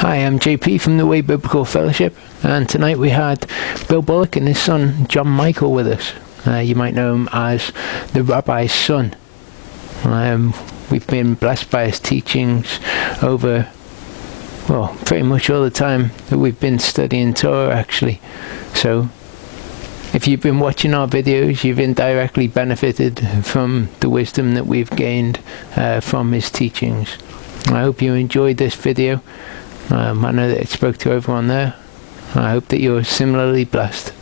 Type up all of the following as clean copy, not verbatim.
Hi, I'm JP from the Way Biblical Fellowship, and tonight we had Bill Bullock and his son John Michael with us. You might know him as the Rabbi's Son. We've been blessed by his teachings over, pretty much all the time that we've been studying Torah, actually. So, if you've been watching our videos, you've indirectly benefited from the wisdom that we've gained from his teachings. I hope you enjoyed this video. I know that it spoke to everyone there. I hope that you're similarly blessed.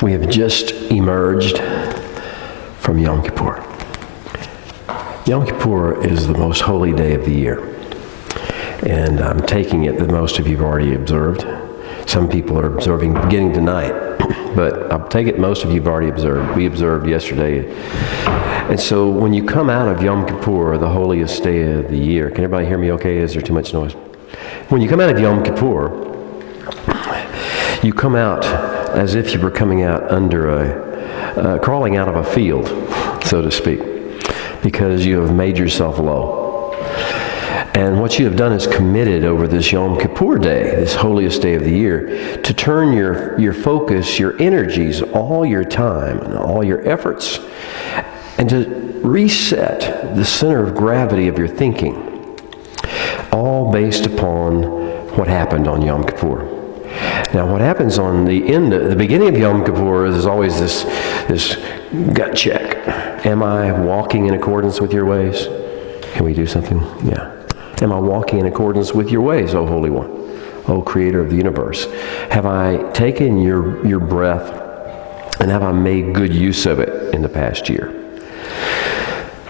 We have just emerged from Yom Kippur. Yom Kippur is the most holy day of the year, and I'm taking it that most of you have already observed. Some people are observing beginning tonight, but I'll take it most of you have already observed. We observed yesterday. And so when you come out of Yom Kippur, the holiest day of the year, can everybody hear me okay? Is there too much noise? When you come out of Yom Kippur, you come out as if you were coming out under crawling out of a field, so to speak, because you have made yourself low. And what you have done is committed over this Yom Kippur day, this holiest day of the year, to turn your focus, your energies, all your time, and all your efforts, and to reset the center of gravity of your thinking, all based upon what happened on Yom Kippur. Now, what happens on the beginning of Yom Kippur is always this gut check. Am I walking in accordance with your ways? Can we do something? Yeah. Am I walking in accordance with your ways, O Holy One, O Creator of the universe? Have I taken your breath and have I made good use of it in the past year?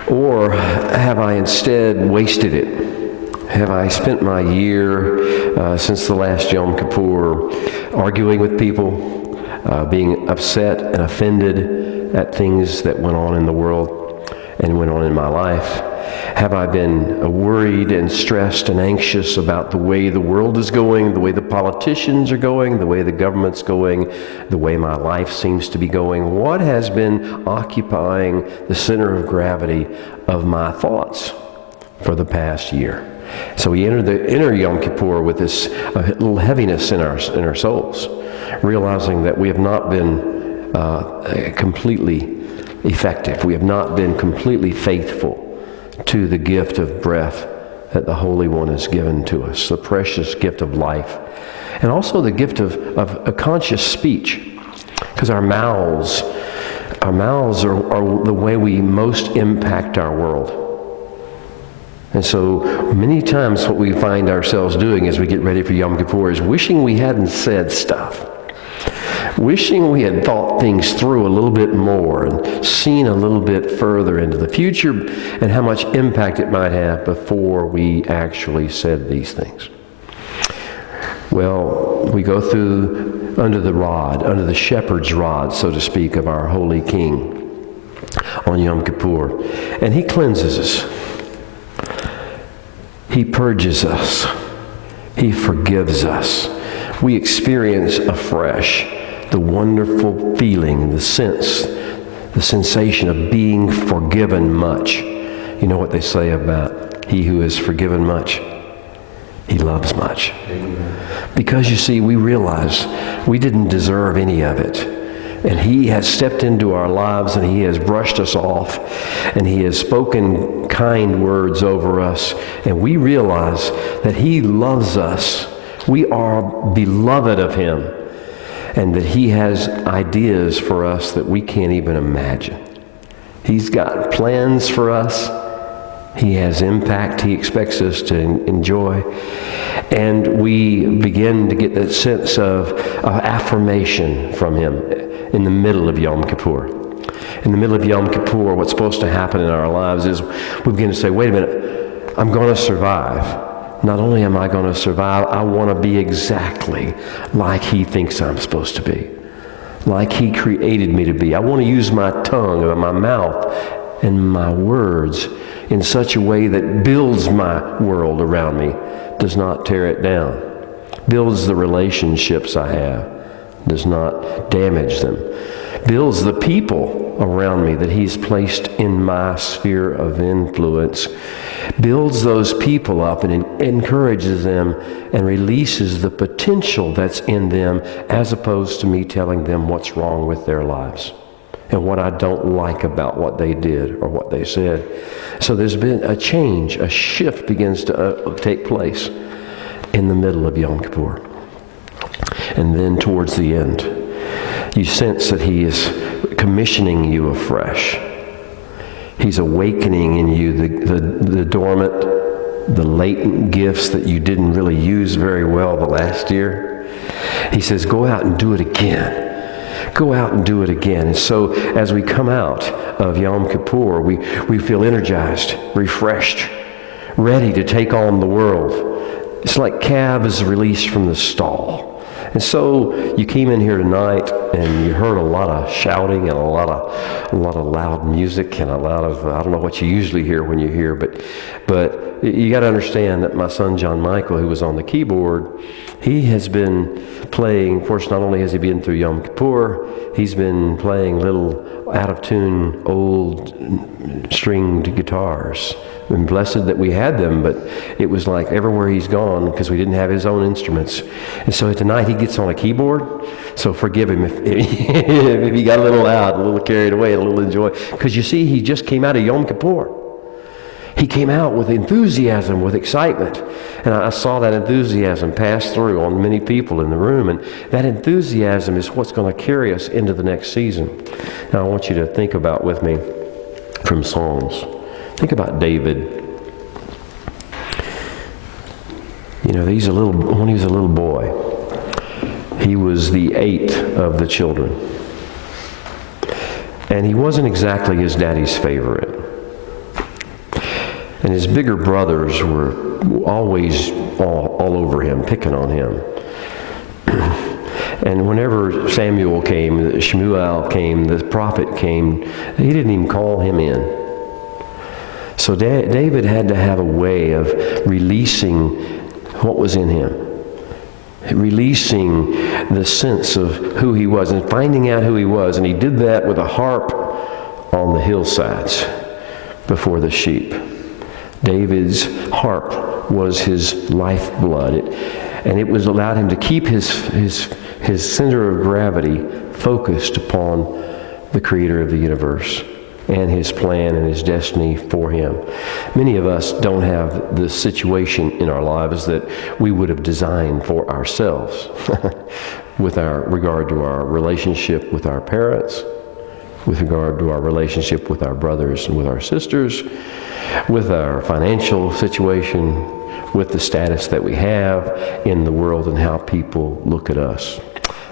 Or have I instead wasted it? Have I spent my year since the last Yom Kippur arguing with people, being upset and offended at things that went on in the world and went on in my life? Have I been worried and stressed and anxious about the way the world is going, the way the politicians are going, the way the government's going, the way my life seems to be going? What has been occupying the center of gravity of my thoughts for the past year? So we enter Yom Kippur with this little heaviness in our souls, realizing that we have not been completely effective. We have not been completely faithful to the gift of breath that the Holy One has given to us, the precious gift of life, and also the gift of a conscious speech, because our mouths are the way we most impact our world. And so many times what we find ourselves doing as we get ready for Yom Kippur is wishing we hadn't said stuff. Wishing we had thought things through a little bit more and seen a little bit further into the future and how much impact it might have before we actually said these things. Well, we go through under the shepherd's rod, so to speak, of our holy King on Yom Kippur, and he cleanses us. He purges us. He forgives us. We experience afresh the wonderful feeling, the sensation of being forgiven much. You know what they say about he who is forgiven much? He loves much. Amen. Because you see, we realize we didn't deserve any of it. And he has stepped into our lives and he has brushed us off and he has spoken kind words over us. And we realize that he loves us. We are beloved of him. And that he has ideas for us that we can't even imagine. He's got plans for us. He has impact he expects us to enjoy. And we begin to get that sense of affirmation from him in the middle of Yom Kippur. In the middle of Yom Kippur, what's supposed to happen in our lives is we begin to say, wait a minute, I'm going to survive. Not only am I going to survive, I want to be exactly like he thinks I'm supposed to be. Like he created me to be. I want to use my tongue and my mouth and my words in such a way that builds my world around me, does not tear it down, builds the relationships I have, does not damage them, builds the people around me that He's placed in my sphere of influence, builds those people up and encourages them and releases the potential that's in them, as opposed to me telling them what's wrong with their lives and what I don't like about what they did or what they said. So there's been a change, a shift begins to take place in the middle of Yom Kippur. And then towards the end, you sense that He is commissioning you afresh. He's awakening in you the dormant, the latent gifts that you didn't really use very well the last year. He says, go out and do it again. Go out and do it again. And so as we come out of Yom Kippur, we feel energized, refreshed, ready to take on the world. It's like calves released from the stall. And so you came in here tonight and you heard a lot of shouting and a lot of loud music and a lot of, I don't know what you usually hear when you're here, but you got to understand that my son John Michael, who was on the keyboard, he has been playing. Of course, not only has he been through Yom Kippur, he's been playing little out-of-tune old stringed guitars. And blessed that we had them, but it was like everywhere he's gone, because we didn't have his own instruments. And so tonight he gets on a keyboard, so forgive him if he got a little loud, a little carried away, a little enjoy. Because you see, he just came out of Yom Kippur. He came out with enthusiasm, with excitement. And I saw that enthusiasm pass through on many people in the room. And that enthusiasm is what's going to carry us into the next season. Now I want you to think about with me from Psalms. Think about David. You know, when he was a little boy, he was the 8th of the children. And he wasn't exactly his daddy's favorite. And his bigger brothers were always all over him, picking on him. And whenever Samuel came, Shemuel came, the prophet came, he didn't even call him in. So David had to have a way of releasing what was in him, releasing the sense of who he was and finding out who he was. And he did that with a harp on the hillsides before the sheep. David's harp was his lifeblood, and it was allowed him to keep his center of gravity focused upon the Creator of the universe and His plan and His destiny for him. Many of us don't have the situation in our lives that we would have designed for ourselves with regard to our relationship with our parents, with regard to our relationship with our brothers and with our sisters, with our financial situation, with the status that we have in the world and how people look at us.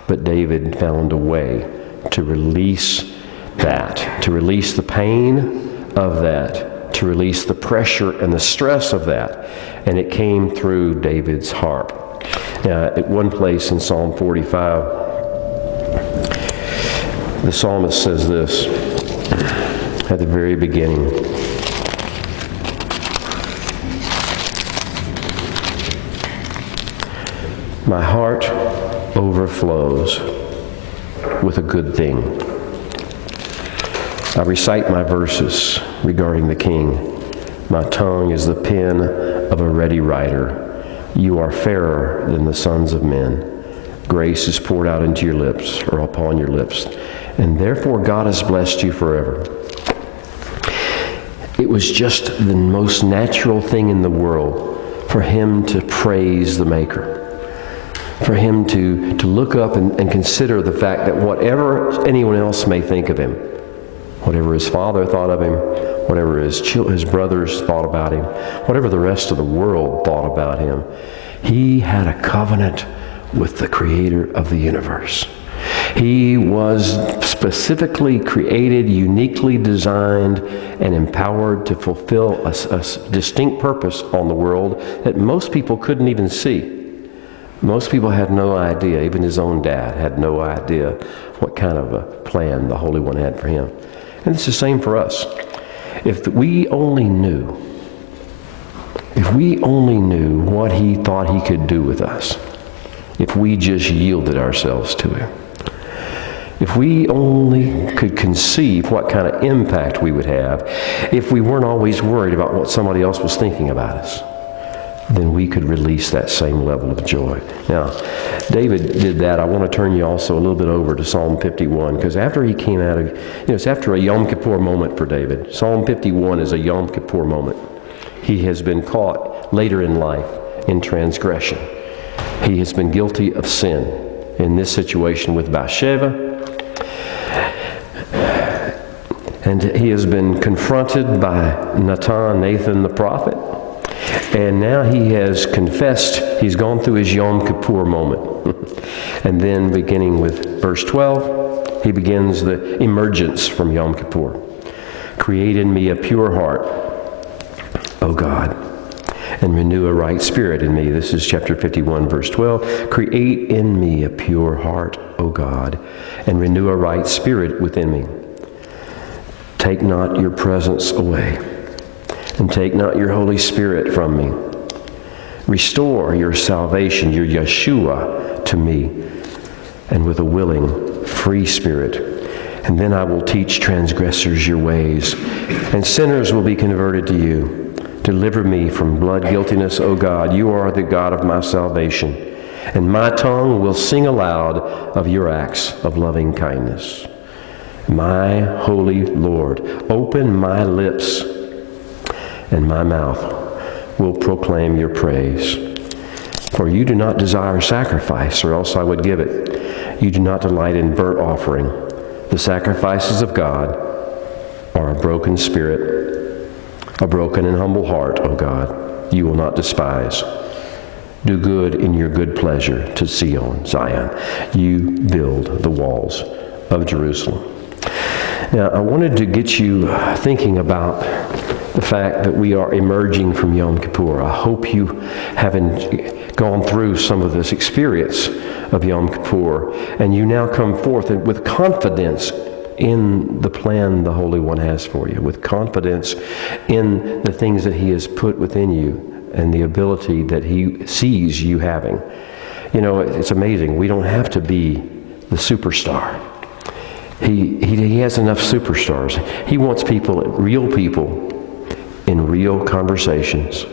But David found a way to release that, to release the pain of that, to release the pressure and the stress of that. And it came through David's harp. At one place in Psalm 45, the psalmist says this at the very beginning. My heart overflows with a good thing. I recite my verses regarding the King. My tongue is the pen of a ready writer. You are fairer than the sons of men. Grace is poured out into your lips, or upon your lips, and therefore God has blessed you forever. It was just the most natural thing in the world for him to praise the Maker. For him to look up and consider the fact that whatever anyone else may think of him, whatever his father thought of him, whatever his brothers thought about him, whatever the rest of the world thought about him, he had a covenant with the Creator of the universe. He was specifically created, uniquely designed, and empowered to fulfill a distinct purpose on the world that most people couldn't even see. Most people had no idea, even his own dad had no idea what kind of a plan the Holy One had for him. And it's the same for us. if we only knew what he thought he could do with us, if we just yielded ourselves to him, if we only could conceive what kind of impact we would have if we weren't always worried about what somebody else was thinking about us, then we could release that same level of joy. Now, David did that. I want to turn you also a little bit over to Psalm 51, because after he came out of, it's after a Yom Kippur moment for David. Psalm 51 is a Yom Kippur moment. He has been caught later in life in transgression. He has been guilty of sin in this situation with Bathsheba. And he has been confronted by Nathan the prophet. And now he has confessed. He's gone through his Yom Kippur moment. And then beginning with verse 12, he begins the emergence from Yom Kippur. Create in me a pure heart, O God, and renew a right spirit in me. This is chapter 51, verse 12. Create in me a pure heart, O God, and renew a right spirit within me. Take not your presence away, and take not your Holy Spirit from me. Restore your salvation, your Yeshua, to me, and with a willing, free spirit. And then I will teach transgressors your ways, and sinners will be converted to you. Deliver me from blood guiltiness, O God. You are the God of my salvation, and my tongue will sing aloud of your acts of loving kindness. My holy Lord, open my lips, and my mouth will proclaim your praise. For you do not desire sacrifice, or else I would give it. You do not delight in burnt offering. The sacrifices of God are a broken spirit, a broken and humble heart, O God, you will not despise. Do good in your good pleasure to Zion. You build the walls of Jerusalem. Now, I wanted to get you thinking about the fact that we are emerging from Yom Kippur. I hope you haven't gone through some of this experience of Yom Kippur, and you now come forth with confidence in the plan the Holy One has for you, with confidence in the things that he has put within you and the ability that he sees you having. It's amazing. We don't have to be the superstar. He has enough superstars. He wants real people in real conversations,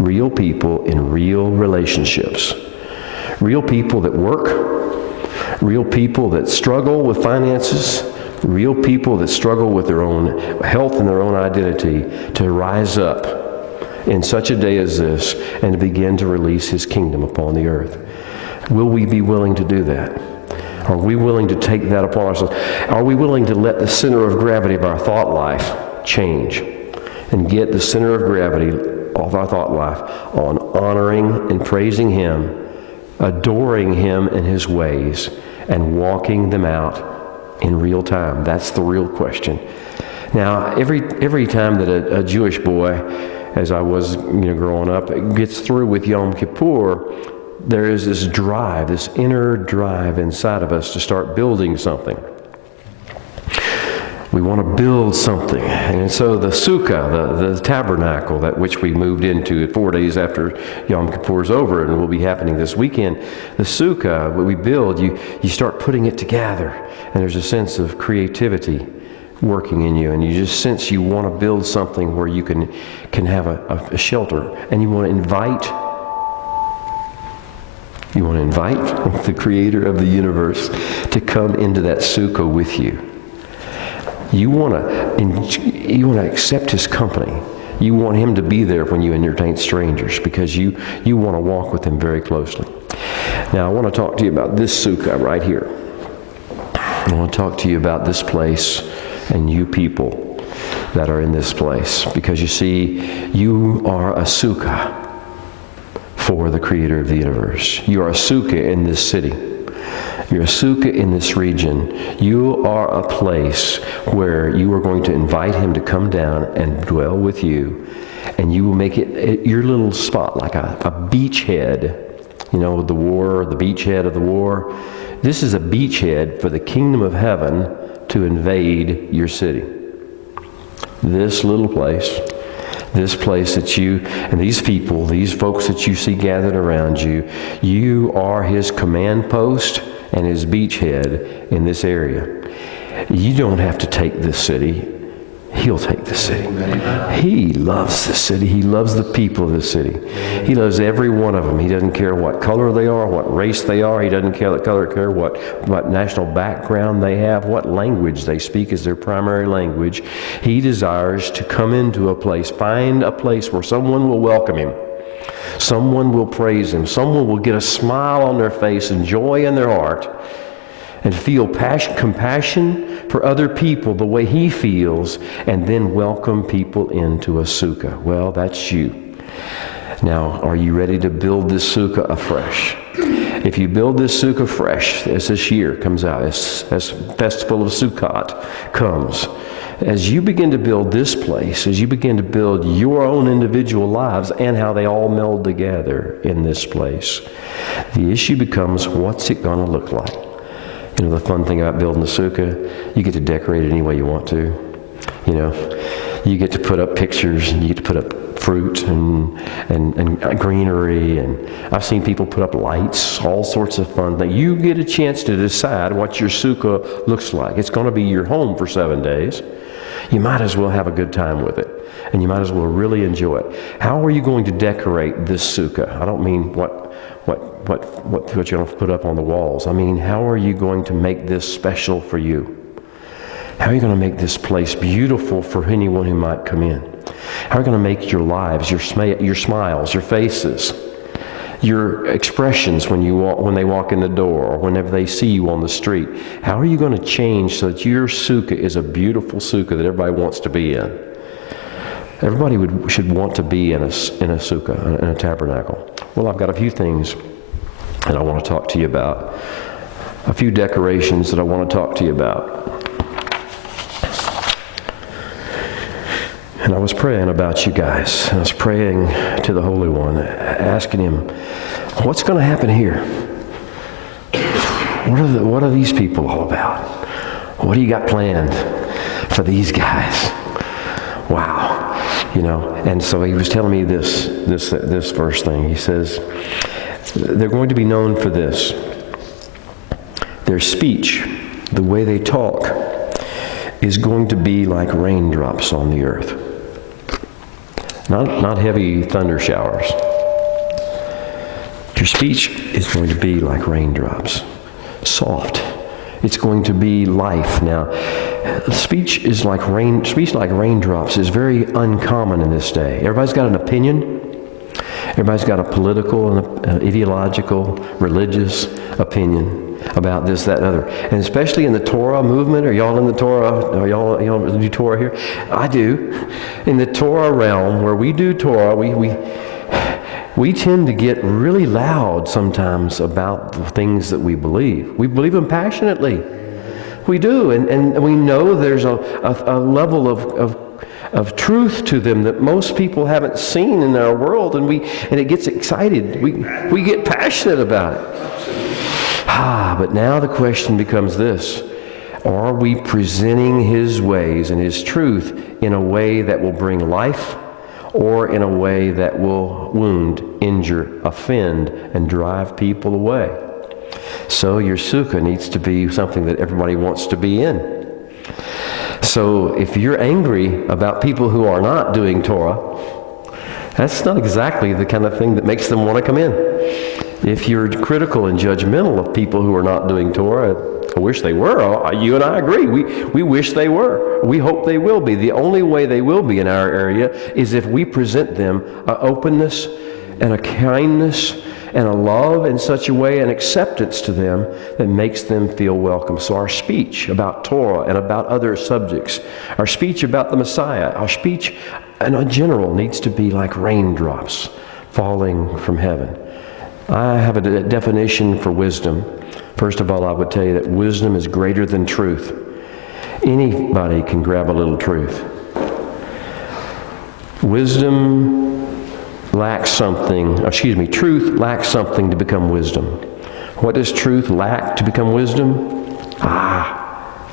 real people in real relationships, real people that work, real people that struggle with finances, real people that struggle with their own health and their own identity, to rise up in such a day as this and to begin to release his kingdom upon the earth. Will we be willing to do that? Are we willing to take that upon ourselves? Are we willing to let the center of gravity of our thought life change and get the center of gravity of our thought life on honoring and praising him, adoring him and his ways, and walking them out in real time? That's the real question. Now, every time that a Jewish boy, as I was growing up, gets through with Yom Kippur, there is this drive, this inner drive inside of us to start building something. We want to build something. And so the Sukkah, the tabernacle, that which we moved into 4 days after Yom Kippur is over and will be happening this weekend, the Sukkah, what we build, you start putting it together. And there's a sense of creativity working in you. And you just sense you want to build something where you can have a shelter. And you want to invite the creator of the universe to come into that Sukkah with you. You want to accept his company. You want him to be there when you entertain strangers, because you want to walk with him very closely. Now, I want to talk to you about this Sukkah right here. I want to talk to you about this place and you people that are in this place, because you see, you are a Sukkah for the creator of the universe. You are a Sukkah in this city. You're a Sukkah in this region. You are a place where you are going to invite him to come down and dwell with you, and you will make it your little spot, like a beachhead. The beachhead of the war. This is a beachhead for the kingdom of heaven to invade your city. this little place, this place that you, and these people, these folks that you see gathered around you, you are his command post and his beachhead in this area. You don't have to take this city. He'll take the city. He loves the city. He loves the people of the city. He loves every one of them. He doesn't care what color they are, what race they are. He doesn't care what national background they have, what language they speak as their primary language. He desires to come into a place, find a place where someone will welcome him. Someone will praise him. Someone will get a smile on their face and joy in their heart, and feel compassion for other people the way he feels, and then welcome people into a sukkah. Well, that's you. Now, are you ready to build this sukkah afresh? If you build this sukkah fresh, as this year comes out, as Festival of Sukkot comes, as you begin to build this place, as you begin to build your own individual lives and how they all meld together in this place, the issue becomes, what's it going to look like? You know, the fun thing about building the sukkah, you get to decorate it any way you want to. You know, you get to put up pictures, and you get to put up fruit and greenery, and I've seen people put up lights, all sorts of fun things. You get a chance to decide what your sukkah looks like. It's going to be your home for 7 days. You might as well have a good time with it, and you might as well really enjoy it. How are you going to decorate this sukkah? I don't mean what you're going to put up on the walls. I mean, how are you going to make this special for you? How are you going to make this place beautiful for anyone who might come in? How are you going to make your lives, your smiles, your faces, your expressions when they walk in the door, or whenever they see you on the street? How are you going to change so that your sukkah is a beautiful sukkah that everybody wants to be in? Everybody should want to be in a sukkah, in a tabernacle. Well, I've got a few things that I want to talk to you about. A few decorations that I want to talk to you about. And I was praying about you guys. I was praying to the Holy One, asking him, what's going to happen here? What are these people all about? What do you got planned for these guys? Wow. You know, and so he was telling me this first thing. He says, they're going to be known for this. Their speech, the way they talk, is going to be like raindrops on the earth. Not heavy thunder showers. Your speech is going to be like raindrops. Soft. It's going to be life. Now, speech like raindrops is very uncommon in this day. Everybody's got an opinion. Everybody's got a political and ideological, religious opinion about this, that, and other. And especially in the Torah movement. Are y'all in the Torah? Are y'all do Torah here? I do. In the Torah realm, where we do Torah, we tend to get really loud sometimes about the things that we believe. We believe them passionately. We do, and we know there's a level of truth to them that most people haven't seen in our world, and it gets excited. We get passionate about it. But now the question becomes this: are we presenting his ways and his truth in a way that will bring life, or in a way that will wound, injure, offend, and drive people away? So your sukkah needs to be something that everybody wants to be in. So if you're angry about people who are not doing Torah, that's not exactly the kind of thing that makes them want to come in. If you're critical and judgmental of people who are not doing Torah, I wish they were. You and I agree. We wish they were. We hope they will be. The only way they will be in our area is if we present them an openness and a kindness and a love in such a way, and acceptance to them that makes them feel welcome. So our speech about Torah and about other subjects, our speech about the Messiah, our speech in general needs to be like raindrops falling from heaven. I have a definition for wisdom. First of all, I would tell you that wisdom is greater than truth. Anybody can grab a little truth. Truth lacks something to become wisdom. What does truth lack to become wisdom?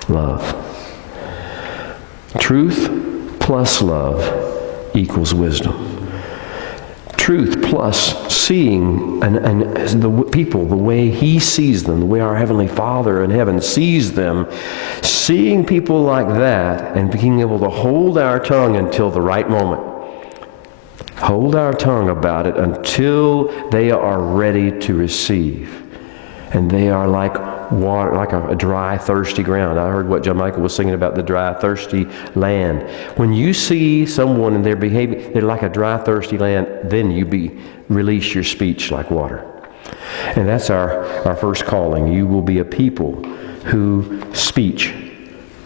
Love. Truth plus love equals wisdom. Truth plus seeing and the people the way He sees them, the way our Heavenly Father in heaven sees them, seeing people like that and being able to hold our tongue until the right moment. Hold our tongue about it until they are ready to receive. And they are like water, like a dry, thirsty ground. I heard what John Michael was singing about the dry, thirsty land. When you see someone and their behavior, they're like a dry, thirsty land, then you release your speech like water. And that's our first calling. You will be a people whose speech,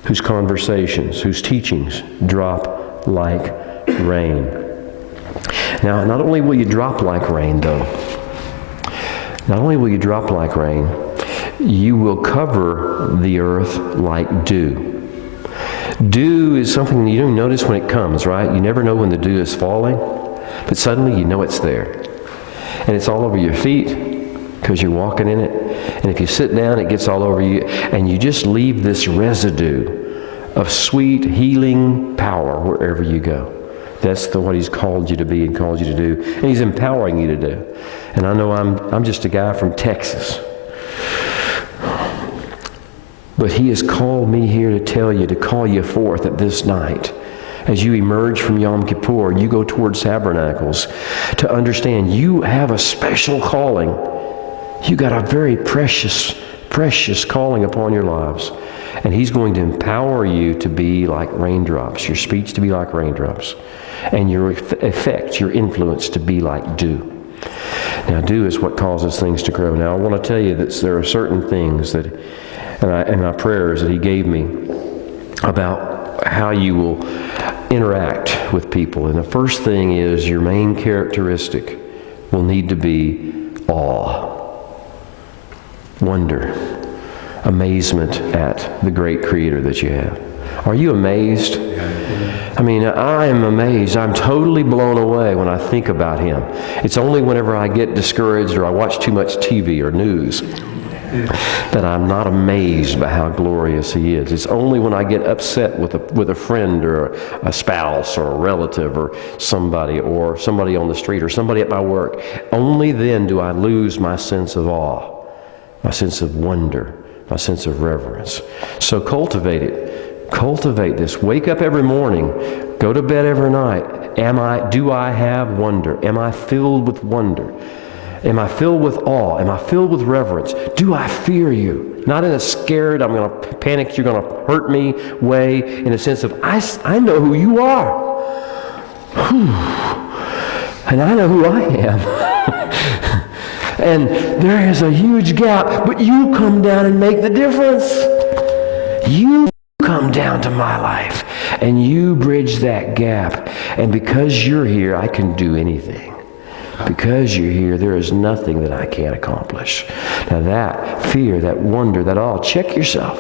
whose conversations, whose teachings drop like rain. Now, not only will you drop like rain, though, not only will you drop like rain, you will cover the earth like dew. Dew is something you don't notice when it comes, right? You never know when the dew is falling, but suddenly you know it's there. And it's all over your feet because you're walking in it. And if you sit down, it gets all over you. And you just leave this residue of sweet, healing power wherever you go. That's what He's called you to be and called you to do. And He's empowering you to do. And I know I'm just a guy from Texas. But He has called me here to tell you, to call you forth at this night. As you emerge from Yom Kippur, you go towards Tabernacles, to understand you have a special calling. You got a very precious, precious calling upon your lives. And He's going to empower you to be like raindrops, your speech to be like raindrops, and your effect, your influence to be like dew. Now, dew is what causes things to grow. Now, I want to tell you that there are certain things that, and my prayers that He gave me about how you will interact with people. And the first thing is your main characteristic will need to be awe, wonder, amazement at the great Creator that you have. Are you amazed? I mean, I am amazed. I'm totally blown away when I think about Him. It's only whenever I get discouraged or I watch too much TV or news that I'm not amazed by how glorious He is. It's only when I get upset with a friend or a spouse or a relative or somebody on the street or somebody at my work. Only then do I lose my sense of awe, my sense of wonder, my sense of reverence. So cultivate it. Cultivate this. Wake up every morning. Go to bed every night. Do I have wonder? Am I filled with wonder? Am I filled with awe? Am I filled with reverence? Do I fear You? Not in a scared, I'm going to panic, you're going to hurt me way, in a sense of, I know who You are. And I know who I am. And there is a huge gap, but You come down and make the difference. You come down to my life, and You bridge that gap. And because You're here, I can do anything. Because You're here, there is nothing that I can't accomplish. Now that fear, that wonder, that awe, check yourself.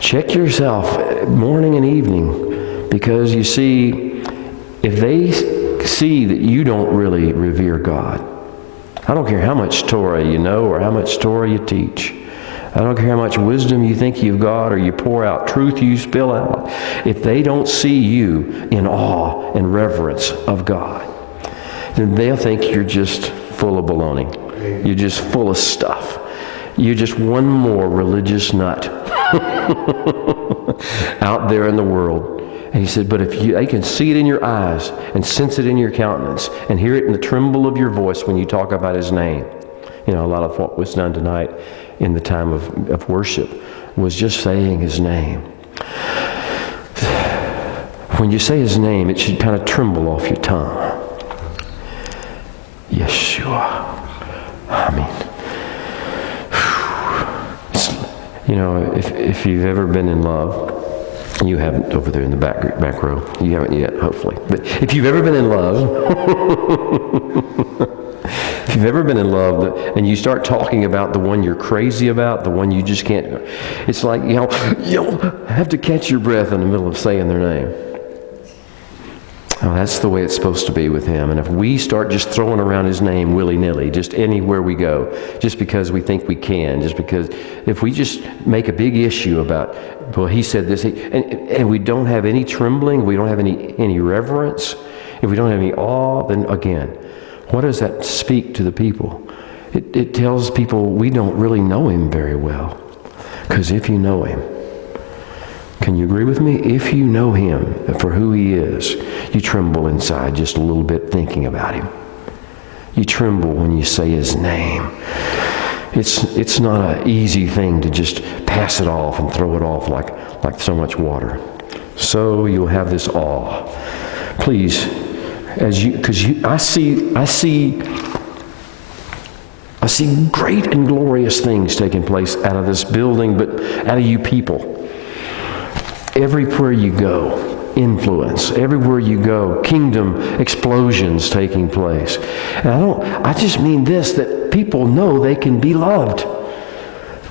Check yourself morning and evening. Because you see, if they see that you don't really revere God, I don't care how much Torah you know or how much Torah you teach. I don't care how much wisdom you think you've got or you pour out, truth you spill out. If they don't see you in awe and reverence of God, then they'll think you're just full of baloney. You're just full of stuff. You're just one more religious nut out there in the world. And He said, but if they can see it in your eyes and sense it in your countenance and hear it in the tremble of your voice when you talk about His name. You know, a lot of what was done tonight in the time of worship was just saying His name. When you say His name, it should kind of tremble off your tongue. Yeshua. I mean, you know, if you've ever been in love, you haven't over there in the back row. You haven't yet, hopefully. But if you've ever been in love, if you've ever been in love and you start talking about the one you're crazy about, the one you just can't, it's like, you have to catch your breath in the middle of saying their name. Well, that's the way it's supposed to be with him. And if we start just throwing around his name willy-nilly, just anywhere we go, just because we think we can, just because, if we just make a big issue about, well, he said this, and we don't have any trembling, we don't have any reverence, if we don't have any awe, then again, what does that speak to the people? It tells people we don't really know him very well. Because if you know him, can you agree with me? If you know him for who he is, you tremble inside just a little bit thinking about him. You tremble when you say his name. It's not an easy thing to just pass it off and throw it off like so much water. So you'll have this awe. Please, I see great and glorious things taking place out of this building, but out of you people. Everywhere you go, influence. Everywhere you go, kingdom explosions taking place. And I just mean this, that people know they can be loved.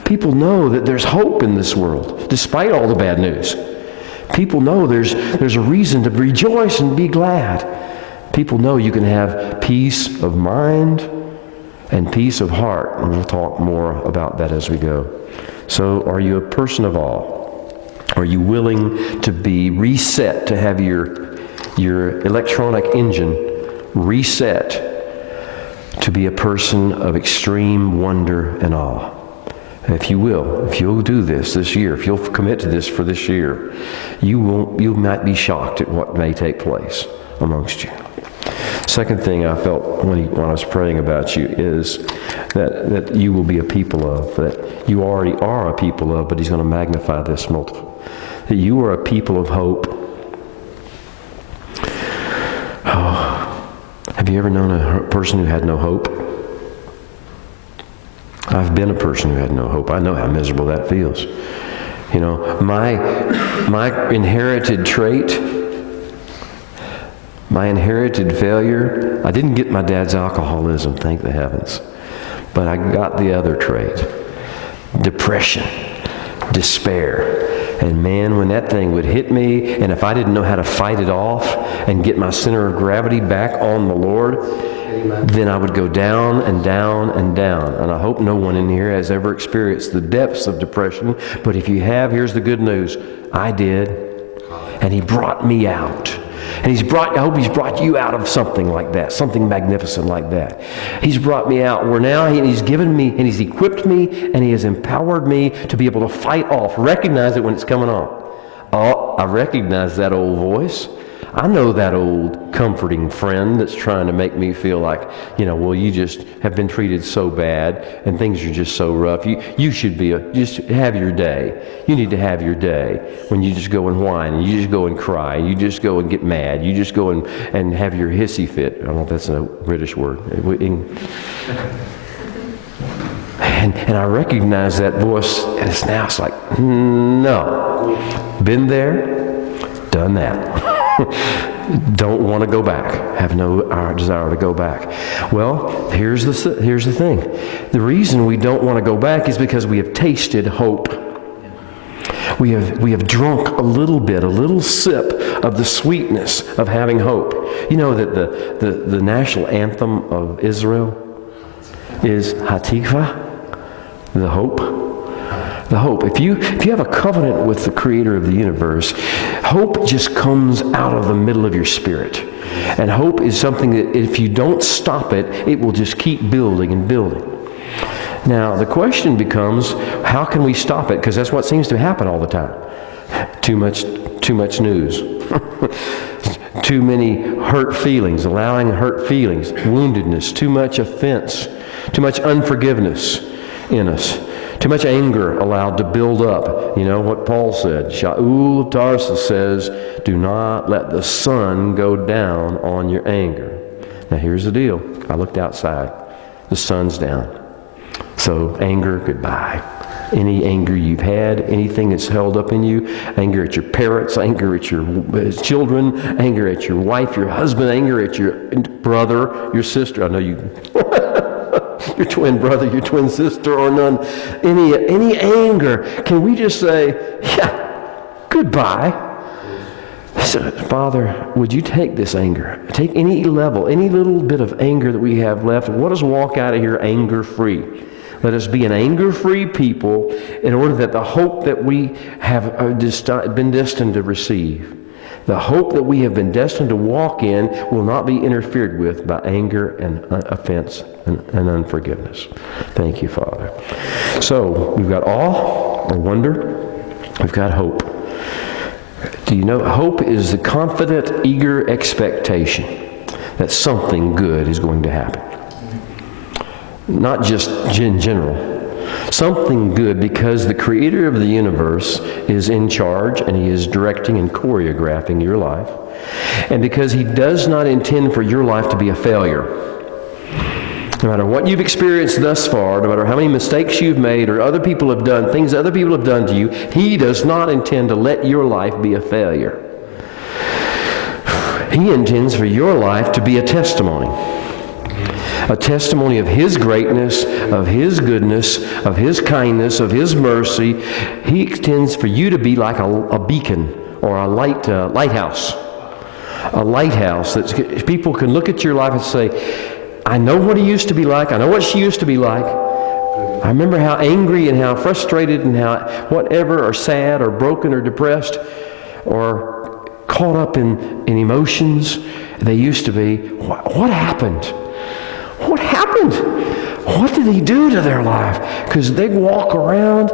People know that there's hope in this world, despite all the bad news. People know there's a reason to rejoice and be glad. People know you can have peace of mind and peace of heart. And we'll talk more about that as we go. So are you a person of awe? Are you willing to be reset, to have your electronic engine reset to be a person of extreme wonder and awe? If you'll do this year, if you'll commit to this for this year, you might be shocked at what may take place amongst you. Second thing I felt when I was praying about you is that you will be a people of, that you already are a people of, but he's going to magnify this multiple. That you are a people of hope. Oh, have you ever known a person who had no hope? I've been a person who had no hope. I know how miserable that feels. You know, my inherited trait, my inherited failure, I didn't get my dad's alcoholism, thank the heavens. But I got the other trait. Depression, despair. And man, when that thing would hit me, and if I didn't know how to fight it off and get my center of gravity back on the Lord, then I would go down and down and down. And I hope no one in here has ever experienced the depths of depression. But if you have, here's the good news. I did. And he brought me out. And I hope he's brought you out of something like that, something magnificent like that. He's brought me out where now he's given me, and he's equipped me, and he has empowered me to be able to fight off, recognize it when it's coming on. Oh, I recognize that old voice. I know that old comforting friend that's trying to make me feel like, well, you just have been treated so bad and things are just so rough. You should just have your day. You need to have your day when you just go and whine, and you just go and cry, and you just go and get mad. You just go and have your hissy fit. I don't know if that's a British word. And I recognize that voice, and it's like, no. Been there, done that. Don't want to go back. Have no desire to go back. Well, here's the thing. The reason we don't want to go back is because we have tasted hope. We have drunk a little sip of the sweetness of having hope. You know that the national anthem of Israel is Hatikva, the hope. The hope. If you have a covenant with the creator of the universe, hope just comes out of the middle of your spirit. And hope is something that if you don't stop it, it will just keep building and building. Now, the question becomes, how can we stop it? Because that's what seems to happen all the time. Too much news. Too many hurt feelings, allowing hurt feelings, woundedness, too much offense, too much unforgiveness in us. Too much anger allowed to build up. You know what Paul said. Shaul of Tarsus says, do not let the sun go down on your anger. Now here's the deal. I looked outside. The sun's down. So anger, goodbye. Any anger you've had, anything that's held up in you, anger at your parents, anger at your children, anger at your wife, your husband, anger at your brother, your sister. I know you... your twin brother, your twin sister, or none, any anger, can we just say, yeah, goodbye? So, Father, would you take this anger? Take any level, any little bit of anger that we have left. Let us walk out of here anger-free. Let us be an anger-free people in order that the hope that we have been destined to receive, the hope that we have been destined to walk in, will not be interfered with by anger and offense and unforgiveness. Thank you, Father. So, we've got awe or wonder. We've got hope. Do you know, hope is the confident, eager expectation that something good is going to happen. Not just in general. Something good, because the creator of the universe is in charge and he is directing and choreographing your life. And because he does not intend for your life to be a failure. No matter what you've experienced thus far, no matter how many mistakes you've made or other people have done, things other people have done to you, he does not intend to let your life be a failure. He intends for your life to be a testimony. A testimony of his greatness, of his goodness, of his kindness, of his mercy. He intends for you to be like a beacon or a lighthouse. A lighthouse that people can look at your life and say, I know what he used to be like. I know what she used to be like. I remember how angry and how frustrated and how whatever, or sad or broken or depressed or caught up in emotions they used to be. What happened? What happened? What did he do to their life? Because they walk around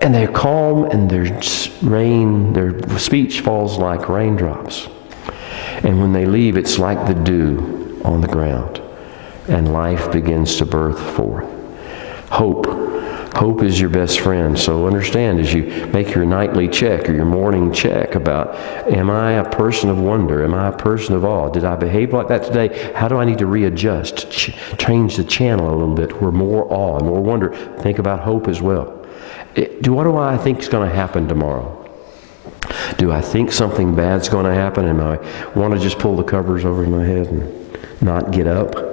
and they're calm and their speech falls like raindrops. And when they leave, it's like the dew on the ground. And life begins to birth forth. Hope. Hope is your best friend. So understand, as you make your nightly check or your morning check about, am I a person of wonder? Am I a person of awe? Did I behave like that today? How do I need to readjust, change the channel a little bit where more awe and more wonder? Think about hope as well. What do I think is going to happen tomorrow? Do I think something bad's going to happen and I want to just pull the covers over my head and not get up?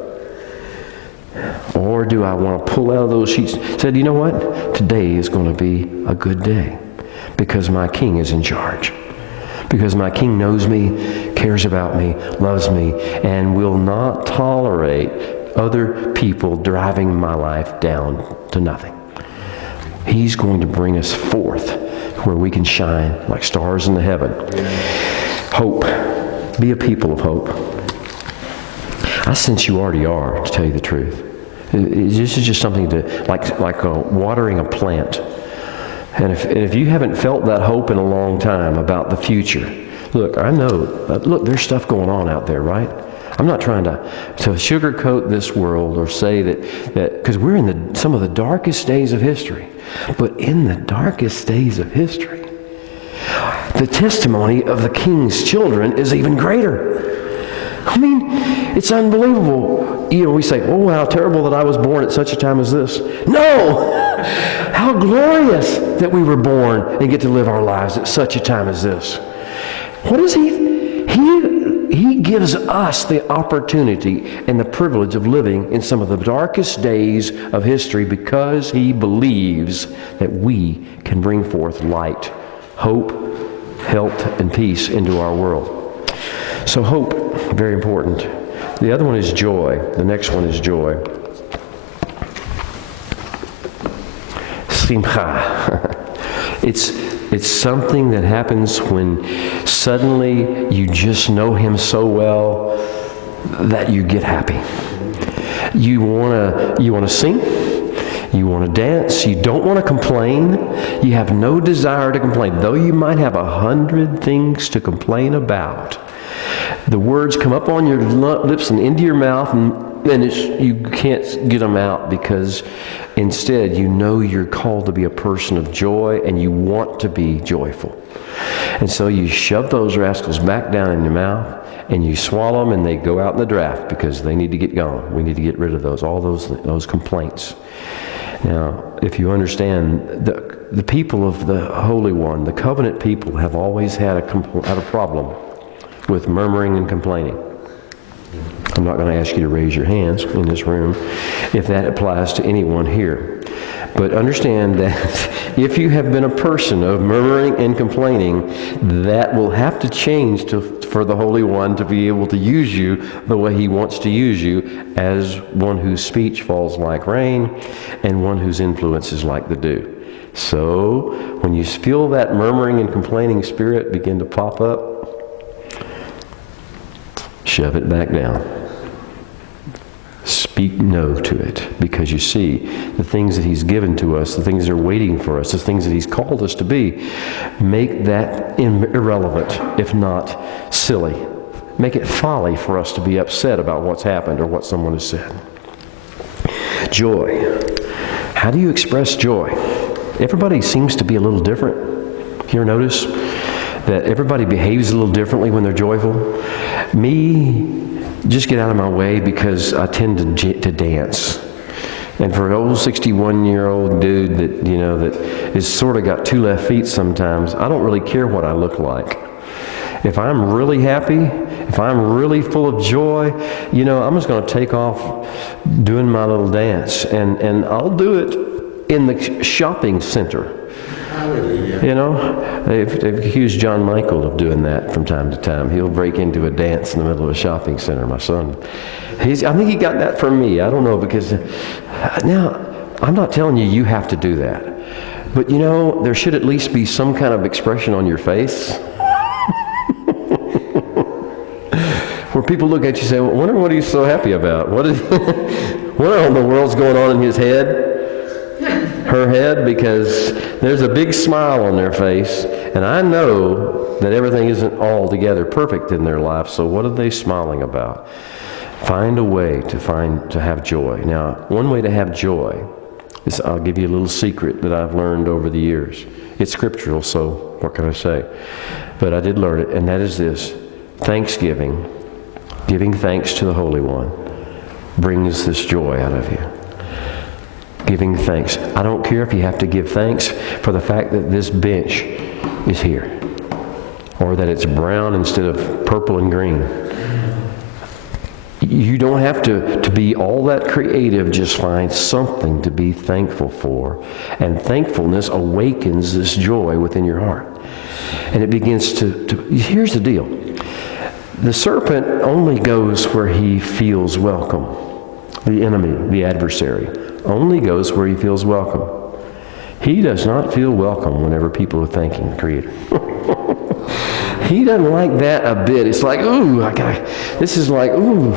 Or do I want to pull out of those sheets and say, you know what? Today is going to be a good day because my King is in charge. Because my King knows me, cares about me, loves me, and will not tolerate other people driving my life down to nothing. He's going to bring us forth where we can shine like stars in the heaven. Hope. Be a people of hope. I sense you already are, to tell you the truth. This is just something to, like watering a plant. And if you haven't felt that hope in a long time about the future, look, I know, there's stuff going on out there, right? I'm not trying to sugarcoat this world or say that because we're in some of the darkest days of history. But in the darkest days of history, the testimony of the King's children is even greater. I mean, it's unbelievable. We say, oh, how terrible that I was born at such a time as this. No! How glorious that we were born and get to live our lives at such a time as this. What is he? He gives us the opportunity and the privilege of living in some of the darkest days of history because he believes that we can bring forth light, hope, health, and peace into our world. So hope, very important. The other one is joy. The next one is joy. Simcha. It's something that happens when suddenly you just know him so well that you get happy. You want to sing. You want to dance. You don't want to complain. You have no desire to complain. Though you might have 100 things to complain about, the words come up on your lips and into your mouth, and you can't get them out because instead you know you're called to be a person of joy and you want to be joyful. And so you shove those rascals back down in your mouth and you swallow them and they go out in the draft because they need to get gone. We need to get rid of all those complaints. Now, if you understand, the people of the Holy One, the covenant people, have always had a problem with murmuring and complaining. I'm not going to ask you to raise your hands in this room if that applies to anyone here. But understand that if you have been a person of murmuring and complaining, that will have to change for the Holy One to be able to use you the way He wants to use you, as one whose speech falls like rain and one whose influence is like the dew. So when you feel that murmuring and complaining spirit begin to pop up, shove it back down. Speak no to it, because you see, the things that He's given to us, the things that are waiting for us, the things that He's called us to be, make that irrelevant, if not silly. Make it folly for us to be upset about what's happened or what someone has said. Joy. How do you express joy? Everybody seems to be a little different. You ever notice that everybody behaves a little differently when they're joyful? Me, just get out of my way, because I tend to dance. And for an old 61-year-old dude that is sort of got two left feet sometimes, I don't really care what I look like. If I'm really happy, if I'm really full of joy, I'm just going to take off doing my little dance. And I'll do it in the shopping center. They've accused John Michael of doing that from time to time. He'll break into a dance in the middle of a shopping center, my son. I think he got that from me. I don't know, because now, I'm not telling you have to do that. But there should at least be some kind of expression on your face where people look at you and say, well, I wonder what he's so happy about. What in the world's going on in his head? Her head, because there's a big smile on their face, and I know that everything isn't altogether perfect in their life, so what are they smiling about? Find a way to have joy. Now, one way to have joy is, I'll give you a little secret that I've learned over the years. It's scriptural, so what can I say? But I did learn it, and that is this: thanksgiving, giving thanks to the Holy One, brings this joy out of you. Giving thanks. I don't care if you have to give thanks for the fact that this bench is here, or that it's brown instead of purple and green. You don't have to be all that creative. Just find something to be thankful for. And thankfulness awakens this joy within your heart. And it begins to here's the deal. The serpent only goes where he feels welcome. The enemy, the adversary, only goes where he feels welcome. He does not feel welcome whenever people are thanking the Creator. He doesn't like that a bit. It's like, ooh, this is like, ooh,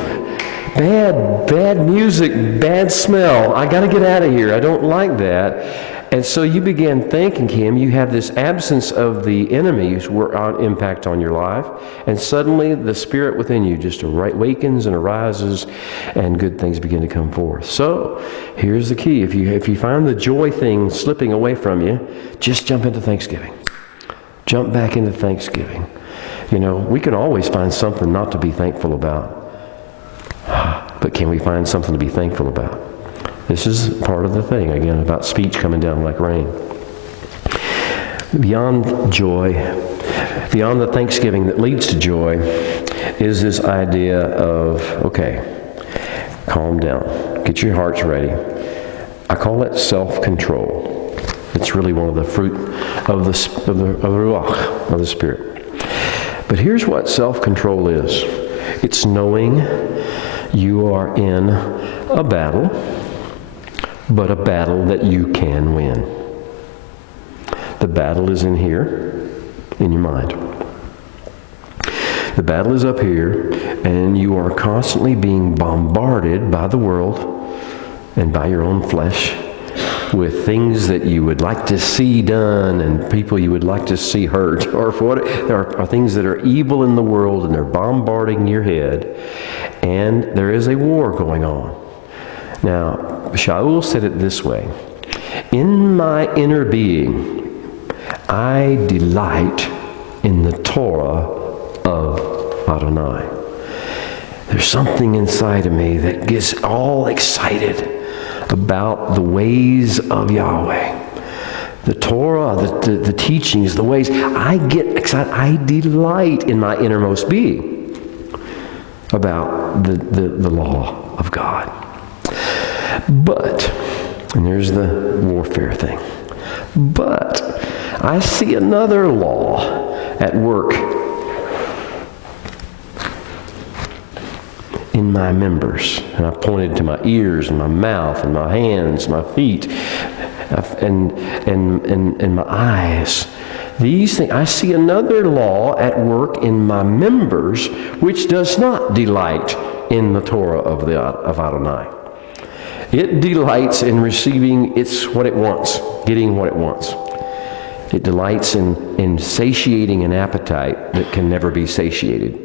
bad music, bad smell. I got to get out of here. I don't like that. And so you begin thanking Him. You have this absence of the enemy's impact on your life. And suddenly the spirit within you just awakens and arises, and good things begin to come forth. So here's the key. If you find the joy thing slipping away from you, just jump into Thanksgiving. Jump back into Thanksgiving. We can always find something not to be thankful about. But can we find something to be thankful about? This is part of the thing, again, about speech coming down like rain. Beyond joy, beyond the thanksgiving that leads to joy, is this idea of, okay, calm down. Get your hearts ready. I call it self-control. It's really one of the fruit of the Ruach, of the Spirit. But here's what self-control is. It's knowing you are in a battle, but a battle that you can win. The battle is in here, in your mind. The battle is up here, and you are constantly being bombarded by the world and by your own flesh with things that you would like to see done and people you would like to see hurt, or there are things that are evil in the world, and they're bombarding your head, and there is a war going on. Now, Shaul said it this way: in my inner being, I delight in the Torah of Adonai. There's something inside of me that gets all excited about the ways of Yahweh. The Torah, the teachings, the ways. I get excited. I delight in my innermost being. about the law of God. But, and there's the warfare thing, but I see another law at work in my members. And I pointed to my ears and my mouth and my hands, my feet, and my eyes. These things, I see another law at work in my members, which does not delight in the Torah of Adonai. It delights in receiving what it wants, getting what it wants. It delights in satiating an appetite that can never be satiated.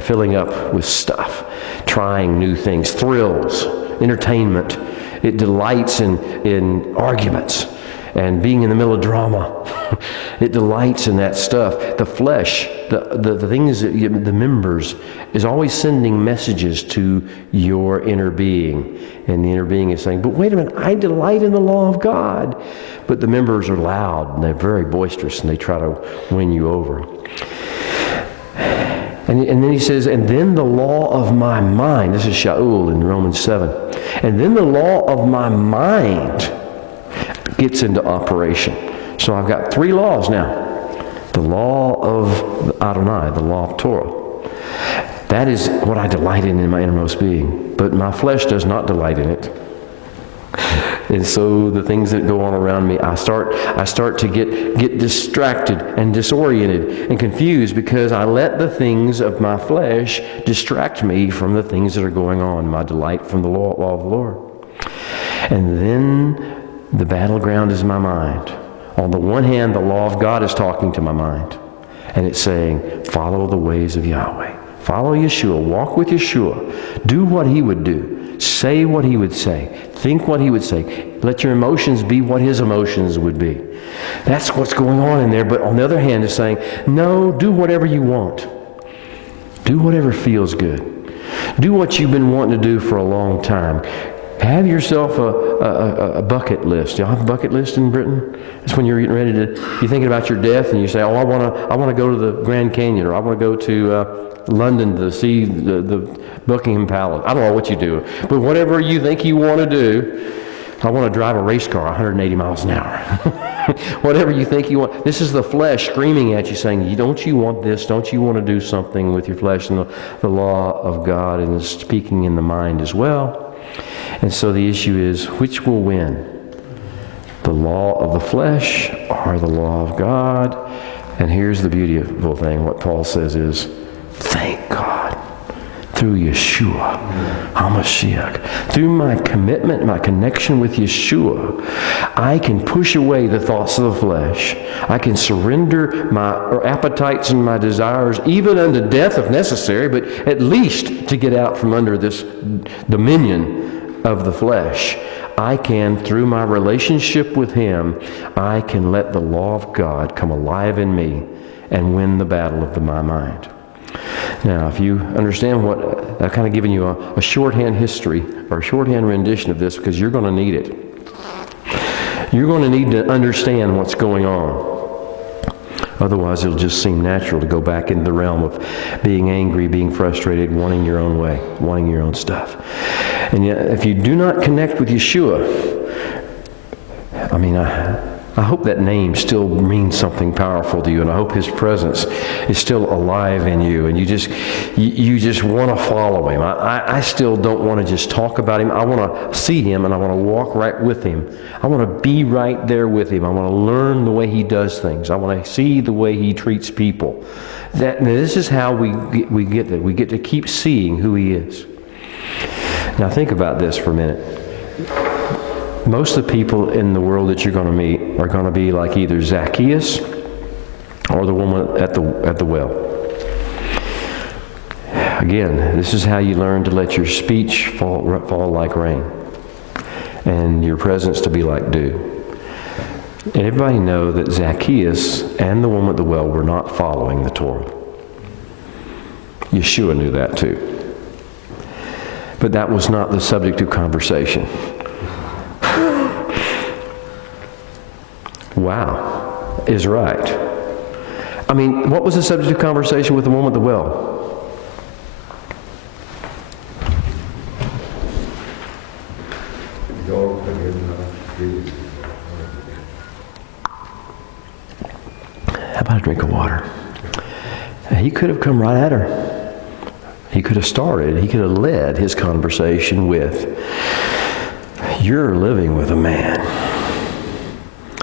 Filling up with stuff, trying new things, thrills, entertainment. It delights in arguments and being in the middle of drama. It delights in that stuff. The flesh, the things, the members, is always sending messages to your inner being. And the inner being is saying, but wait a minute, I delight in the law of God. But the members are loud and they're very boisterous and they try to win you over. And then he says, and then the law of my mind. This is Shaul in Romans 7. And then the law of my mind gets into operation. So I've got 3 laws now. The law of Adonai, the law of Torah. That is what I delight in my innermost being. But my flesh does not delight in it. And so the things that go on around me, I start to get distracted and disoriented and confused because I let the things of my flesh distract me from the things that are going on, my delight from the law of the Lord. And then the battleground is my mind. On the one hand, the law of God is talking to my mind. And it's saying, follow the ways of Yahweh. Follow Yeshua. Walk with Yeshua. Do what he would do. Say what he would say. Think what he would say. Let your emotions be what his emotions would be. That's what's going on in there. But on the other hand, it's saying, no, do whatever you want. Do whatever feels good. Do what you've been wanting to do for a long time. Have yourself a bucket list. Y'all have a bucket list in Britain? It's when you're getting ready to, you're thinking about your death and you say, oh, I want to go to the Grand Canyon, or I want to go to London to see the Buckingham Palace. I don't know what you do, but whatever you think you want to do, I want to drive a race car 180 miles an hour. Whatever you think you want. This is the flesh screaming at you saying, don't you want this? Don't you want to do something with your flesh? And the law of God is speaking in the mind as well. And so the issue is, which will win? The law of the flesh or the law of God? And here's the beautiful thing. What Paul says is, thank God, through Yeshua HaMashiach, through my commitment, my connection with Yeshua, I can push away the thoughts of the flesh. I can surrender my appetites and my desires, even unto death if necessary, but at least to get out from under this dominion of the flesh. I can, through my relationship with him, I can let the law of God come alive in me and win the battle of my mind. Now, if you understand what, I've kind of given you a shorthand history or a shorthand rendition of this because you're going to need it. You're going to need to understand what's going on. Otherwise, it'll just seem natural to go back into the realm of being angry, being frustrated, wanting your own way, wanting your own stuff. And yet, if you do not connect with Yeshua, I hope that name still means something powerful to you, and I hope his presence is still alive in you, and you just want to follow him. I still don't want to just talk about him. I want to see him, and I want to walk right with him. I want to be right there with him. I want to learn the way he does things. I want to see the way he treats people. This is how we get there. We get to keep seeing who he is. Now think about this for a minute. Most of the people in the world that you're going to meet are going to be like either Zacchaeus or the woman at the well. Again, this is how you learn to let your speech fall like rain and your presence to be like dew. And everybody know that Zacchaeus and the woman at the well were not following the Torah. Yeshua knew that too. But that was not the subject of conversation. Wow, is right. I mean, what was the subject of conversation with the woman at the well? How about a drink of water? He could have come right at her. He could have started, he could have led his conversation with, "You're living with a man.